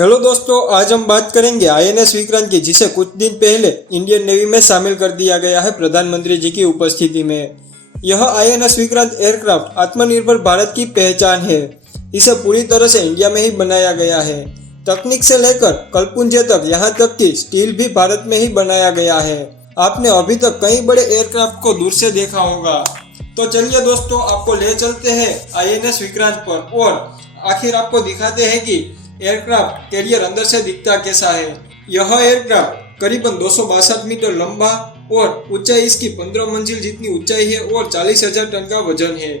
Hello दोस्तों, आज हम बात करेंगे आईएनएस विक्रांत की, जिसे कुछ दिन पहले इंडियन नेवी में शामिल कर दिया गया है प्रधानमंत्री जी की उपस्थिति में। यह आईएनएस विक्रांत एयरक्राफ्ट आत्मनिर्भर भारत की पहचान है। इसे पूरी तरह से इंडिया में ही बनाया गया है। तकनीक से लेकर कलपुंजे तक, यहाँ तक कि स्टील भी भारत में ही बनाया गया है। आपने अभी तक कई बड़े एयरक्राफ्ट को दूर से देखा होगा। तो चलिए दोस्तों, आपको ले चलते हैं आईएनएस विक्रांत पर और आखिर आपको दिखाते हैं कि एयरक्राफ्ट कैरियर अंदर से दिखता कैसा है। यह एयरक्राफ्ट करीबन 262 मीटर लंबा और ऊंचाई इसकी 15 मंजिल जितनी ऊंचाई है और 40,000 टन का वजन है।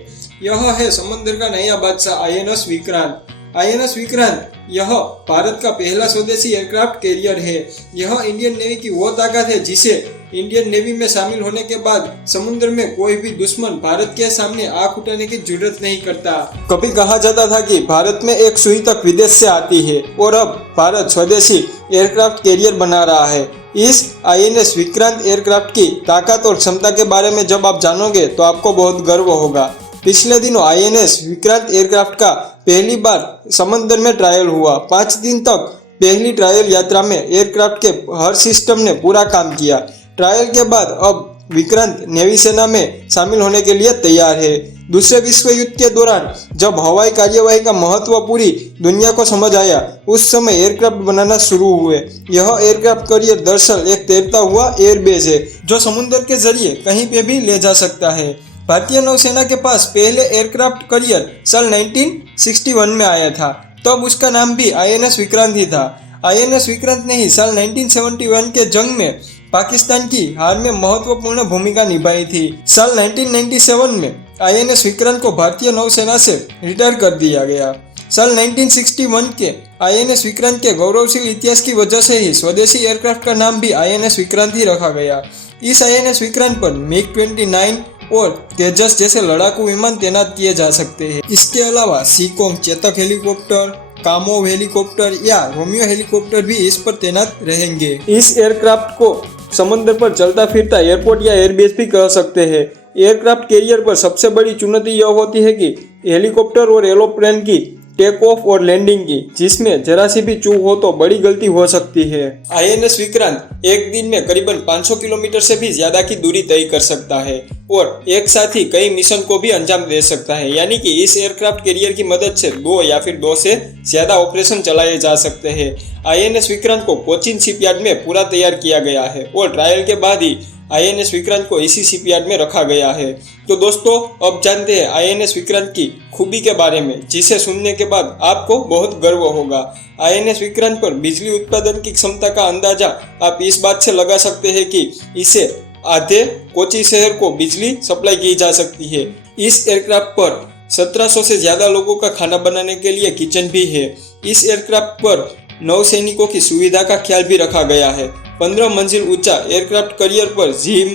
यह है समंदर का नया बादशाह आईएनएस विक्रांत। आईएनएस विक्रांत यह भारत का पहला स्वदेशी एयरक्राफ्ट कैरियर है। यह इंडियन नेवी की वो ताकत है जिसे इंडियन नेवी में शामिल होने के बाद समुद्र में कोई भी दुश्मन भारत के सामने आंख उठाने की जरूरत नहीं करता। कभी कहा जाता था कि भारत में एक सुई तक विदेश से आती है और अब भारत स्वदेशी एयरक्राफ्ट कैरियर बना रहा है। इस आईएनएस विक्रांत एयरक्राफ्ट की ताकत और क्षमता के बारे में जब आप जानोगे तो आपको बहुत गर्व होगा। पिछले दिनों आईएनएस विक्रांत एयरक्राफ्ट का पहली बार समंदर में ट्रायल हुआ। 5 दिन तक पहली ट्रायल यात्रा में एयरक्राफ्ट के हर सिस्टम ने पूरा काम किया। ट्रायल के बाद अब विक्रांत नेवी सेना में शामिल होने के लिए तैयार है। दूसरे विश्व युद्ध के दौरान जब हवाई कार्यवाही का महत्व पूरी दुनिया को समझ आया, उस समय एयरक्राफ्ट बनाना शुरू हुए। यह एयरक्राफ्ट कैरियर दरअसल एक तैरता हुआ एयरबेस है जो समुद्र के जरिए कहीं पे भी ले जा सकता है। भारतीय नौसेना के पास पहले एयरक्राफ्ट कैरियर साल 1961 में आया था, तब उसका नाम भी आईएनएस विक्रांत ही था। आईएनएस विक्रांत ने ही साल 1971 के जंग में पाकिस्तान की हार में महत्वपूर्ण भूमिका निभाई थी। साल 1997 में आईएनएस विक्रांत को भारतीय नौसेना से रिटायर कर दिया गया। साल 1961 के आईएनएस विक्रांत के गौरवशाली इतिहास की वजह से ही स्वदेशी एयरक्राफ्ट का नाम भी आईएनएस विक्रांत ही रखा गया। इस आईएनएस विक्रांत पर MiG-29 और तेजस जैसे लड़ाकू विमान तैनात किए जा सकते हैं। इसके अलावा सीकोंग चेतक हेलीकॉप्टर, कामोव हेलीकॉप्टर या रोमियो हेलीकॉप्टर भी इस पर तैनात रहेंगे। इस एयरक्राफ्ट को समुद्र पर चलता फिरता एयरपोर्ट या एयरबेस भी कह सकते हैं। एयरक्राफ्ट कैरियर पर सबसे बड़ी चुनौती यह होती है कि हेलीकॉप्टर और एरोप्लेन की टेक ऑफ और लैंडिंग की, जिसमें जरा सी भी चूक हो तो बड़ी गलती हो सकती है। आईएनएस विक्रांत एक दिन में करीबन 500 किलोमीटर से भी ज्यादा की दूरी तय कर सकता है और एक साथ ही कई मिशन को भी अंजाम दे सकता है। यानी कि इस एयरक्राफ्ट कैरियर की मदद से 2 या फिर 2 से ज्यादा ऑपरेशन चलाए जा सकते हैं। आईएनएस विक्रांत को कोचीन शिपयार्ड में पूरा तैयार किया गया है और ट्रायल के बाद ही आईएनएस विक्रांत को इसी शिपयार्ड में रखा गया है। तो दोस्तों, अब जानते हैं आईएनएस विक्रांत की खूबी के बारे में, जिसे सुनने के बाद आपको बहुत गर्व होगा। आईएनएस विक्रांत पर बिजली उत्पादन की क्षमता का अंदाजा आप इस बात से लगा सकते हैं कि इसे आधे कोची शहर को बिजली सप्लाई की जा सकती है। इस एयरक्राफ्ट पर 1700 से ज्यादा लोगों का खाना बनाने के लिए किचन भी है। इस एयरक्राफ्ट पर नौसैनिकों की सुविधा का ख्याल भी रखा गया है। 15 मंजिल ऊंचा एयरक्राफ्ट कैरियर पर जिम,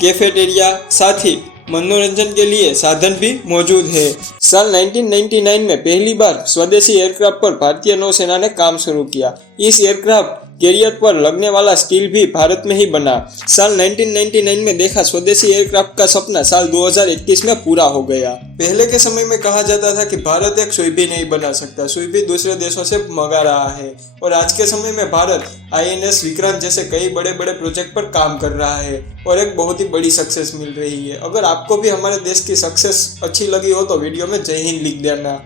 कैफेटेरिया, साथ ही मनोरंजन के लिए साधन भी मौजूद है। साल 1999 में पहली बार स्वदेशी एयरक्राफ्ट पर भारतीय नौसेना ने काम शुरू किया। इस एयरक्राफ्ट कैरियर पर लगने वाला स्टील भी भारत में ही बना। साल 1999 में देखा स्वदेशी एयरक्राफ्ट का सपना साल 2021 में पूरा हो गया। पहले के समय में कहा जाता था कि भारत एक सुई भी नहीं बना सकता, सुई भी दूसरे देशों से मंगा रहा है, और आज के समय में भारत आईएनएस विक्रांत जैसे कई बड़े बड़े प्रोजेक्ट पर काम कर रहा है और एक बहुत ही बड़ी सक्सेस मिल रही है। अगर आपको भी हमारे देश की सक्सेस अच्छी लगी हो तो वीडियो में जय हिंद लिख देना।